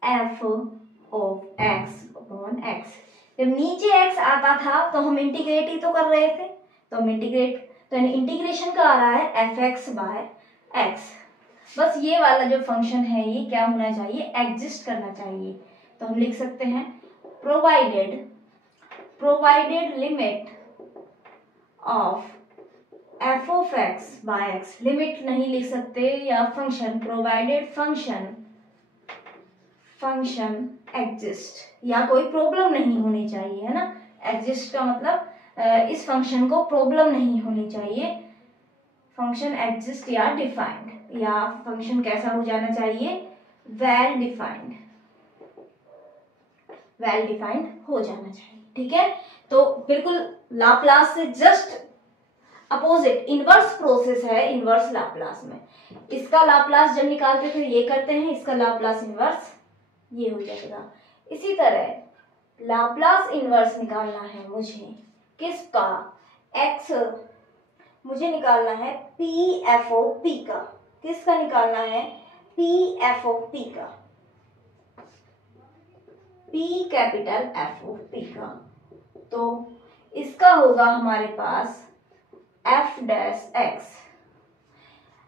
F of x upon x. जब नीचे एक्स आता था तो हम इंटीग्रेट ही तो कर रहे थे, तो हम इंटीग्रेशन का आ रहा है एफ एक्स बाय एक्स। बस ये वाला जो फंक्शन है ये क्या होना चाहिए, एग्जिस्ट करना चाहिए। तो हम लिख सकते हैं provided limit of f of x by x, limit नहीं लिख सकते, या फंक्शन प्रोवाइडेड फंक्शन एग्जिस्ट, या कोई प्रॉब्लम नहीं होनी चाहिए, है ना। एग्जिस्ट का मतलब इस फंक्शन को प्रॉब्लम नहीं होनी चाहिए, फंक्शन एग्जिस्ट या डिफाइंड, या फंक्शन कैसा हो जाना चाहिए, वेल डिफाइंड, वेल डिफाइंड हो जाना चाहिए। ठीक है, तो बिल्कुल लाप्लास से जस्ट अपोजिट इनवर्स प्रोसेस है इनवर्स लाप्लास में। इसका लाप्लास जब निकालते थे ये करते हैं, इसका लाप्लास इनवर्स ये हो जाएगा। इसी तरह लाप्लास इनवर्स निकालना है मुझे किसका, एक्स, मुझे निकालना है पी एफ ओ पी का। किसका निकालना है, पी एफ ओ पी का, P capital F of P का। तो इसका होगा हमारे पास F dash X.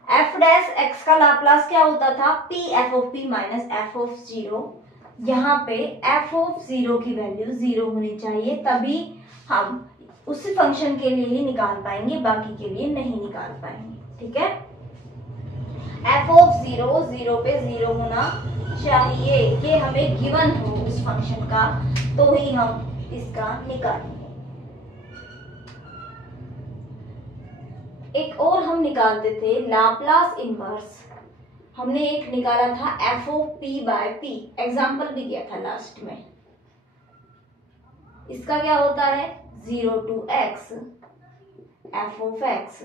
F dash X का लाप्लास क्या होता था, P F of P minus F of zero. यहाँ पे एफ ऑफ जीरो की वैल्यू 0 होनी चाहिए, तभी हम उस फंक्शन के लिए ही निकाल पाएंगे, बाकी के लिए नहीं निकाल पाएंगे। ठीक है, एफ ऑफ 0 पे 0 होना चाहिए, ये हमें गिवन हो उस फंक्शन का, तो ही हम इसका निकालेंगे। एक और हम निकालते थे लाप्लास इनवर्स, हमने एक निकाला था f of p by p, example भी दिया था लास्ट में। इसका क्या होता है, 0 to x F of x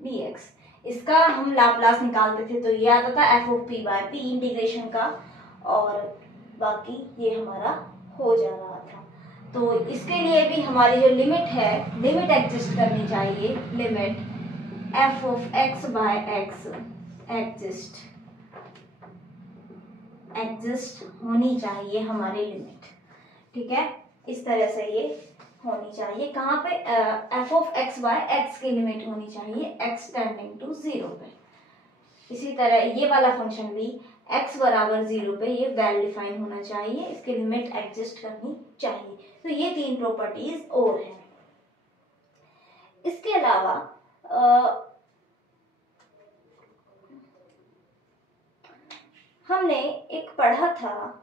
D x. इसका हम लाप्लास निकालते थे तो ये आता था F of P by P integration का, और बाकी ये हमारा हो जा रहा था। तो इसके लिए भी हमारी जो लिमिट है, लिमिट एग्जिस्ट करनी चाहिए, limit f of x by x exist होनी चाहिए हमारी लिमिट। ठीक है, इस तरह से ये होनी चाहिए। कहाँ पे, F of x by x की लिमिट होनी चाहिए एक्स टेंडिंग टू 0 पे। इसी तरह ये वाला फंक्शन भी x बराबर 0 पे ये वेल डिफाइन होना चाहिए, इसकी लिमिट एग्जिस्ट करनी चाहिए। तो ये 3 प्रॉपर्टीज और हैं। इसके अलावा हमने एक पढ़ा था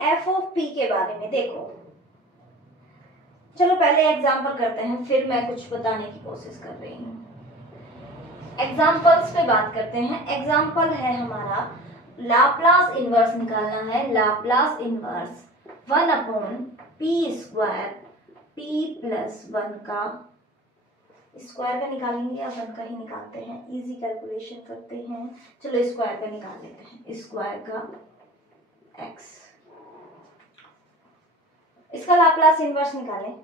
एफ ऑफ पी के बारे में। देखो, चलो पहले एग्जाम्पल करते हैं, फिर मैं कुछ बताने की कोशिश कर रही हूँ। एग्जाम्पल्स पे बात करते हैं। एग्जाम्पल है हमारा लाप्लास इनवर्स निकालना है, लाप्लास इनवर्स 1/p² p+1 का स्क्वायर का निकालेंगे या 1 का ही निकालते हैं, इजी कैलकुलेशन करते हैं। चलो स्क्वायर का निकाल लेते हैं, स्क्वायर का x। इसका लाप्लास इनवर्स निकालें।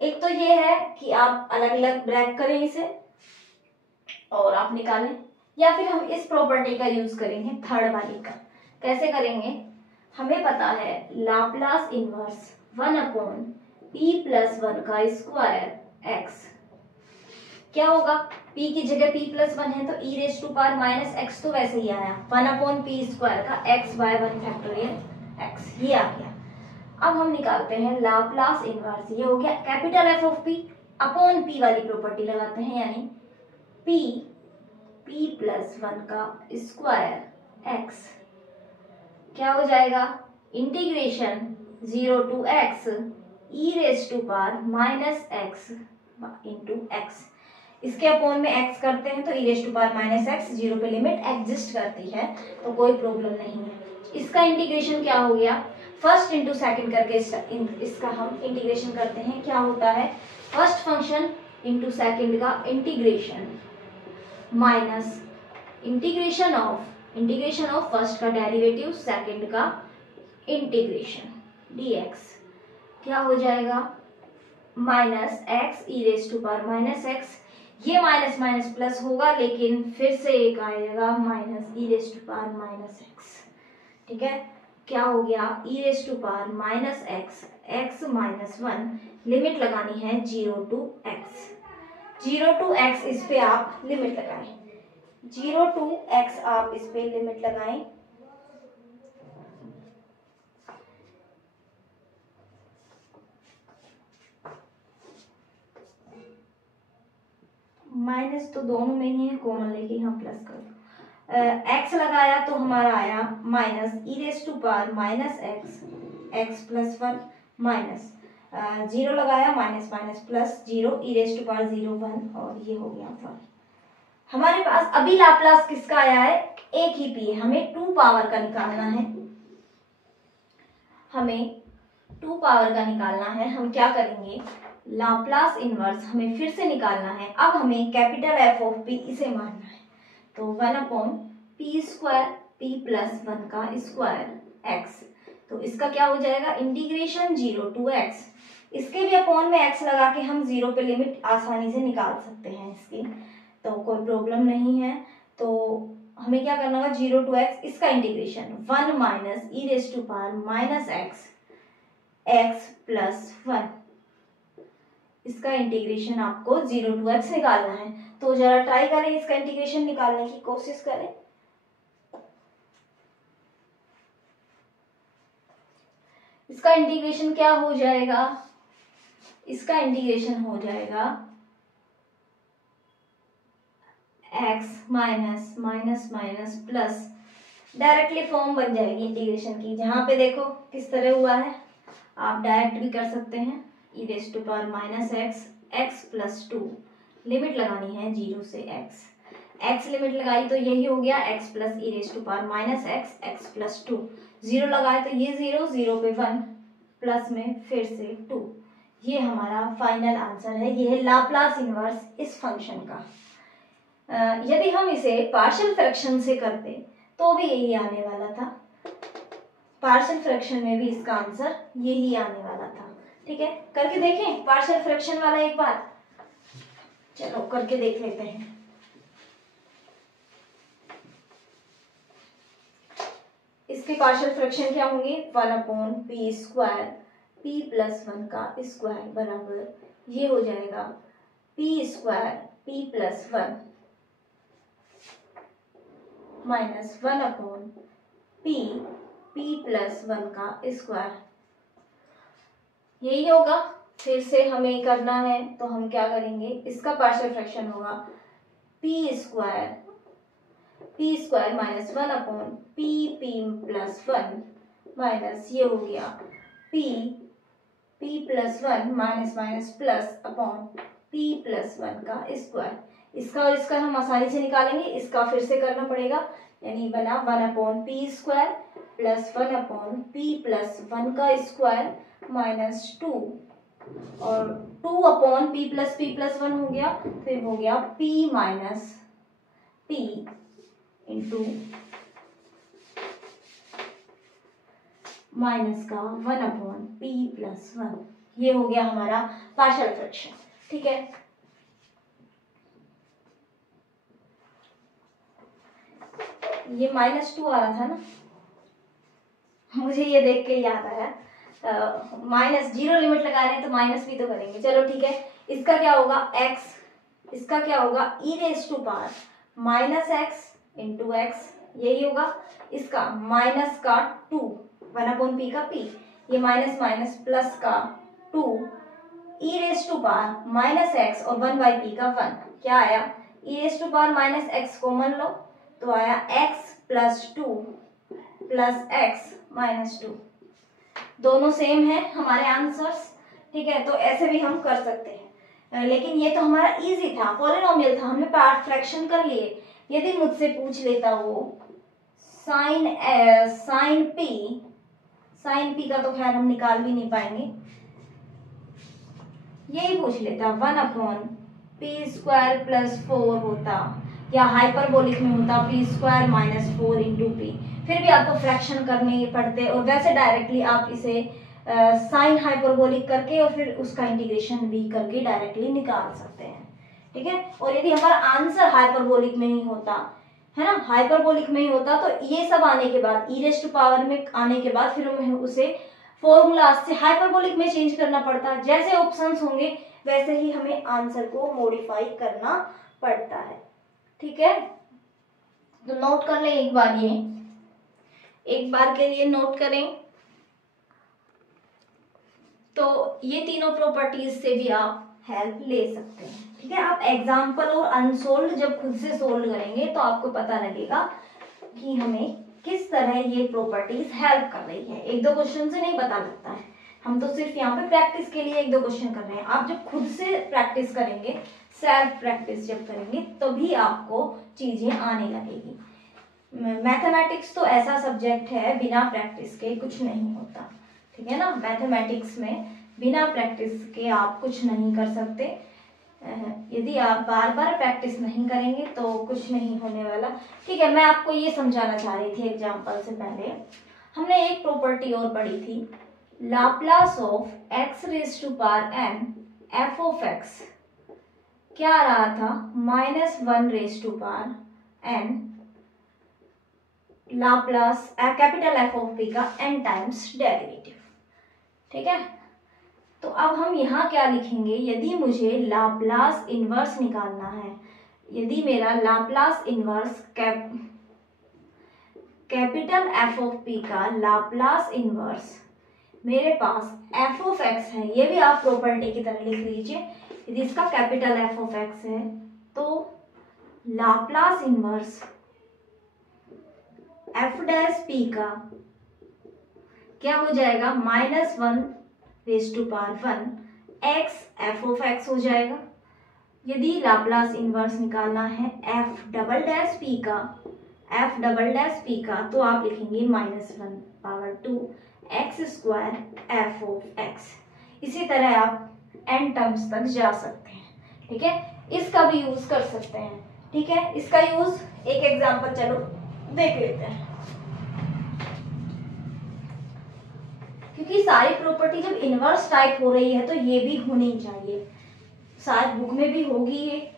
एक तो ये है कि आप अलग अलग ब्रैक करें इसे और आप निकालें, या फिर हम इस प्रॉपर्टी का यूज करेंगे, थर्ड वाली का। कैसे करेंगे, हमें पता है लाप्लास इनवर्स 1/p+1 का स्क्वायर x क्या होगा, p की जगह p+1 है तो e⁻⁻x तो वैसे ही आया, 1/p² का x/1 फैक्टोरियल x, ये आ गया। अब हम निकालते हैं लाप्लास इनवर्स, ये हो गया capital F of p upon p वाली प्रॉपर्टी लगाते हैं, यानी p+1 का स्क्वायर x क्या हो जाएगा, integration 0 to x e⁻⁻x into x। इसके अपॉन में x करते हैं तो e⁻⁻x 0 पे लिमिट एग्जिस्ट करती है, तो कोई प्रॉब्लम नहीं है। इसका इंटीग्रेशन क्या हो गया, फर्स्ट इंटू सेकेंड करके इसका हम इंटीग्रेशन करते हैं। क्या होता है, फर्स्ट फंक्शन इंटू सेकेंड का integration minus integration of first का डेरिवेटिव सेकेंड का इंटीग्रेशन dx क्या हो जाएगा, माइनस एक्स e⁻⁻x। ये माइनस माइनस प्लस होगा, लेकिन फिर से एक आएगा माइनस e⁻⁻x। ठीक है, क्या हो गया, e⁻⁻x x -1 लिमिट लगानी है 0 to x। इस पे आप लिमिट लगाएं, 0 to x आप इस पे लिमिट लगाएं। माइनस तो दोनों में ही है, कॉमन लेके यहाँ प्लस कर दो। x लगाया तो हमारा आया minus e⁻⁻x x+1 minus zero लगाया, minus minus plus zero, e raise to power 0 1 और ये हो गया 1। हमारे पास अभी लाप्लास किसका आया है, एक ही पी है, हमें 2 पावर का निकालना है, हमें 2 पावर का निकालना है। हम क्या करेंगे, लाप्लास इनवर्स हमें फिर से निकालना है। अब हमें कैपिटल एफ ऑफ पी इसे मानना है, तो 1/p² p + 1 का स्क्वायर एक्स, तो इसका क्या हो जाएगा, इंटीग्रेशन 0 to x, इसके भी अपॉन में x लगा के हम 0 पे लिमिट आसानी से निकाल सकते हैं इसकी, तो कोई प्रॉब्लम नहीं है। तो हमें क्या करना होगा, 0 to x, इसका integration 1 minus e raise to power minus x plus 1, इसका इंटीग्रेशन आपको 0 to x निकालना है। तो जरा ट्राई करें, इसका इंटीग्रेशन निकालने की कोशिश करें। इसका इंटीग्रेशन क्या हो जाएगा, इसका इंटीग्रेशन हो जाएगा x minus minus minus plus, directly form बन जाएगी इंटीग्रेशन की। जहां पे देखो किस तरह हुआ है, आप डायरेक्ट भी कर सकते हैं, e raise to power minus x plus 2, limit लगानी है 0 से x लिमिट लगाई तो यही हो गया x plus e raise to power minus x plus 2, 0 लगाए तो ये 0 पे 1 प्लस में फिर से 2, ये हमारा फाइनल आंसर है। ये है लाप्लास इनवर्स इस फंक्शन का। यदि हम इसे पार्शियल फ्रैक्शन से करते तो भी यही आने वाला था, पार्शियल फ्रैक्शन में भी इसका आंसर यही आने वाला था। ठीक है, करके देखें पार्शियल फ्रैक्शन वाला एक बार, चलो करके देख लेते हैं। इसके पार्शियल फ्रैक्शन क्या होंगे, 1/p² p + 1 का स्क्वायर बराबर ये हो जाएगा p² p + 1 माइनस 1/p + 1 का स्क्वायर, यही होगा। फिर से हमें करना है तो हम क्या करेंगे, इसका पार्शियल फ्रैक्शन होगा p² माइनस 1/p + 1 माइनस ये हो गया p + 1 minus minus plus upon p + 1 का स्क्वायर। इसका और इसका हम आसानी से निकालेंगे, इसका फिर से करना पड़ेगा, यानी बना 1/p² प्लस 1/p + 1 का स्क्वायर माइनस 2 और 2/p + 1 हो गया, फिर हो गया p minus p into minus का 1/p + 1, ये हो गया हमारा पार्शियल फ्रैक्शन। ठीक है, ये -2 आ रहा था ना, मुझे ये देख के याद आया, माइनस 0 लिमिट लगा रहे हैं तो माइनस भी तो करेंगे। चलो ठीक है, इसका क्या होगा x, इसका क्या होगा e raise to power -x into x, यही होगा। इसका माइनस का 2 1/p का p, ये माइनस माइनस प्लस का 2 e raise to power -x और 1/p का 1, क्या आया e raise to power -x common लो तो आया x + 2 + x - 2, दोनों सेम है हमारे आंसर्स। ठीक है, तो ऐसे भी हम कर सकते हैं, लेकिन ये तो हमारा इजी था, पॉलिनोमियल था, हमने पार्ट फ्रैक्शन कर लिए। यदि मुझसे पूछ लेता वो साइन पी का तो खैर हम निकाल भी नहीं पाएंगे, यही पूछ लेता 1/p² + 4 होता, या हाइपरबोलिक में होता p² - 4 इंटू p, फिर भी आपको फ्रैक्शन करने पड़ते, और वैसे डायरेक्टली आप इसे साइन हाइपरबोलिक करके और फिर उसका इंटीग्रेशन भी करके डायरेक्टली निकाल सकते हैं। ठीक है, और यदि हमारा आंसर हाइपरबोलिक में ही होता है ना, हाइपरबोलिक में ही होता तो ये सब आने के बाद ई रेज टू पावर में आने के बाद फिर हमें उसे फॉर्मूला से हाइपरबोलिक में चेंज करना पड़ता, जैसे ऑप्शंस होंगे वैसे ही हमें आंसर को मॉडिफाई करना पड़ता है। ठीक है, तो नोट कर लें एक बार, ये एक बार के लिए नोट करें। तो ये तीनों प्रॉपर्टीज से भी आप हेल्प ले सकते हैं। ठीक है, आप एग्जाम्पल और अनसोल्व जब खुद से सोल्व करेंगे तो आपको पता लगेगा कि हमें किस तरह ये प्रॉपर्टीज हेल्प कर रही है, एक दो क्वेश्चन से नहीं पता लगता है। हम तो सिर्फ यहाँ पे प्रैक्टिस के लिए 1-2 क्वेश्चन कर रहे हैं। आप जब खुद से प्रैक्टिस करेंगे, सेल्फ प्रैक्टिस जब करेंगे, तभी आपको चीजें आने लगेगी। मैथमेटिक्स तो ऐसा सब्जेक्ट है, बिना प्रैक्टिस के कुछ नहीं होता, ठीक है ना। मैथमेटिक्स में बिना प्रैक्टिस के आप कुछ नहीं कर सकते। यदि आप बार बार प्रैक्टिस नहीं करेंगे तो कुछ नहीं होने वाला, ठीक है। मैं आपको ये समझाना चाह रही थी एग्जाम्पल से पहले। हमने एक प्रॉपर्टी और पढ़ी थी, Laplace of x raise to power n f of x क्या आ रहा था, -1 raise to power n Laplace capital F of p का n टाइम्स डेरिवेटिव, ठीक है। तो अब हम यहाँ क्या लिखेंगे, यदि मुझे लाप्लास इन्वर्स निकालना है, यदि मेरा Laplace inverse capital F of p का लाप्लास इन्वर्स मेरे पास एफ ऑफ एक्स है, ये भी आप प्रॉपर्टी की तरह लिख लीजिए। यदि इसका कैपिटल एफ ऑफ एक्स है तो Laplace inverse f dash p का क्या हो जाएगा, -1 raise to power 1 x f of x हो जाएगा। यदि लाप्लास इन्वर्स निकालना है एफ डबल डैश पी का तो आप लिखेंगे -1 power 2 x square F of x. इसी तरह आप n टर्म्स तक जा सकते हैं, ठीक है। इसका भी यूज कर सकते हैं, ठीक है। इसका यूज एक एग्जांपल चलो देख लेते हैं, क्योंकि सारी प्रॉपर्टी जब इनवर्स टाइप हो रही है तो ये भी होनी चाहिए। शायद बुक में भी होगी ये,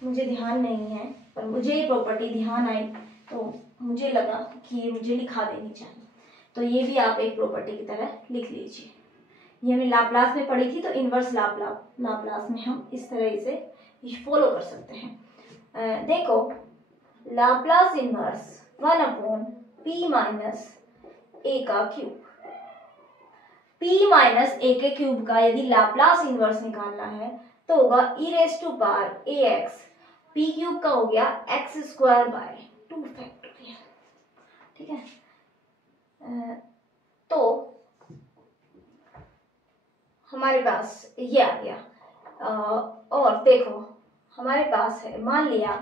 मुझे ध्यान नहीं है, पर मुझे ये प्रॉपर्टी ध्यान आई तो मुझे लगा कि ये मुझे लिखा देनी चाहिए। तो ये भी आप एक प्रॉपर्टी की तरह लिख लीजिए। ये हमने लाप्लास में पढ़ी थी, तो इनवर्स लाप्लास में हम इस तरह से फॉलो कर सकते हैं। देखो, Laplace inverse 1/p minus a का क्यूब, p माइनस a के क्यूब का यदि लाप्लास इनवर्स निकालना है तो होगा e raise to power ax, p cube का हो गया x स्क्वायर बाय 2 फैक्टोरियल, ठीक है। तो हमारे पास ये आ गया। और देखो हमारे पास है, मान लिया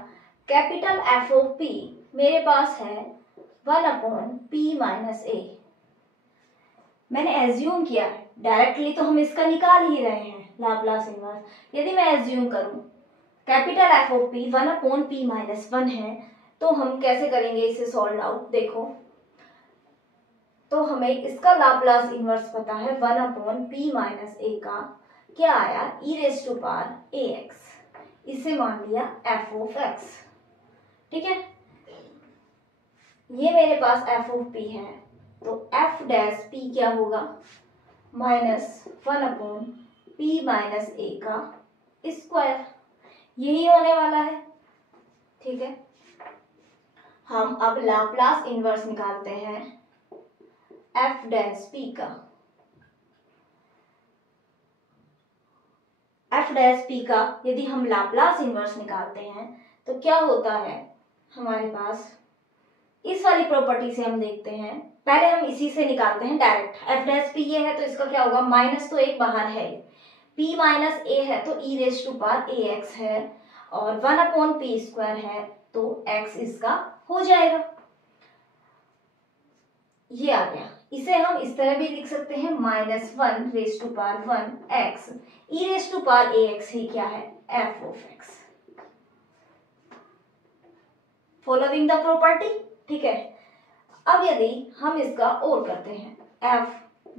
कैपिटल एफ ऑफ पी मेरे पास है 1/p माइनस a। मैंने एज्यूम किया, डायरेक्टली तो हम इसका निकाल ही रहे हैं लाप्लास इनवर्स। यदि मैं एज्यूम करूं capital F of P 1/p minus 1 है, तो हम कैसे करेंगे इसे सॉल्व आउट। देखो, तो हमें इसका लाप्लास इनवर्स पता है 1/p माइनस a का क्या आया, e raise to power ax, इसे मान लिया f ऑफ x, ठीक है। ये मेरे पास f ऑफ p है, तो f डैश p क्या होगा, -1/p माइनस a का स्क्वायर, यही होने वाला है, ठीक है। हम अब लाप्लास इनवर्स निकालते हैं f डैश p का। f डैश p का यदि हम लाप्लास इनवर्स निकालते हैं तो क्या होता है हमारे पास, इस वाली प्रॉपर्टी से हम देखते हैं। पहले हम इसी से निकालते हैं डायरेक्ट। f डैश p ये है तो इसका क्या होगा, माइनस तो एक बाहर है, p माइनस a है तो e raise to power ax है, और 1/p स्क्वायर है तो x इसका हो जाएगा। ये आ गया। इसे हम इस तरह भी लिख सकते हैं, -1 raise to power 1 x, e raise to power ax ही क्या है, f of x। Following the property, ठीक है। अब यदि हम इसका और करते हैं, f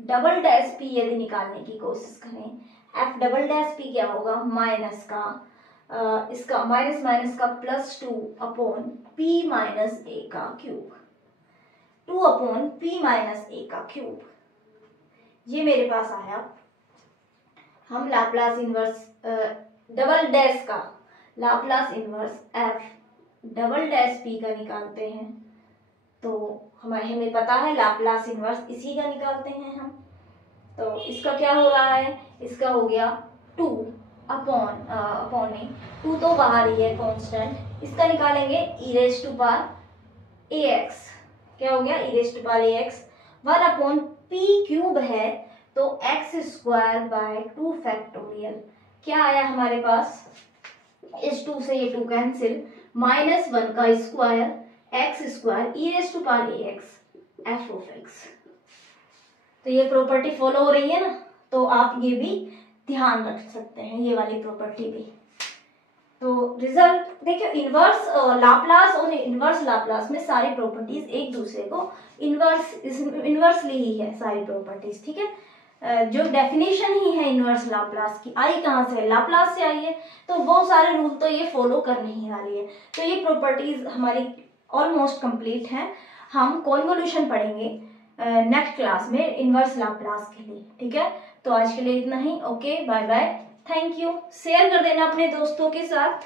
डबल डैश p यदि निकालने की कोशिश करें, f डबल डैश p क्या होगा, माइनस का इसका माइनस माइनस का +2/p माइनस a का क्यूब, 2/p माइनस a का क्यूब, ये मेरे पास आया। हम लाप्लास इनवर्स डबल डैश का Laplace inverse f double dash p का निकालते हैं, तो हमें पता है लाप्लास इनवर्स इसी का निकालते हैं हम। तो इसका क्या हो रहा है, इसका हो गया 2 तो बाहर ही है कांस्टेंट, इसका निकालेंगे e raise to power ax, क्या हो गया e raise to power ax, p cube है तो x स्क्वायर बाय 2 फैक्टोरियल क्या आया हमारे पास, इस 2 से ये 2 कैंसिल, -1 का square x square e raise to power ax f of x। तो ये प्रॉपर्टी फॉलो हो रही है ना, तो आप ये भी ध्यान रख सकते हैं, ये वाली प्रॉपर्टी भी। तो रिजल्ट देखिए, इनवर्स लाप्लास और इनवर्स लाप्लास में सारी प्रॉपर्टीज एक दूसरे को इनवर्सली ही है सारी प्रॉपर्टीज, ठीक है। जो डेफिनेशन ही है इनवर्स लाप्लास की, आई कहाँ से, लाप्लास से आई है, तो वो सारे रूल तो ये फॉलो करने ही वाली है। तो ये प्रॉपर्टीज हमारी ऑलमोस्ट कंप्लीट हैं। हम कॉन्वोल्यूशन पढ़ेंगे नेक्स्ट क्लास में इनवर्स लाप्लास के लिए, ठीक है। तो आज के लिए इतना ही, okay bye bye, thank you. Share कर देना अपने दोस्तों के साथ।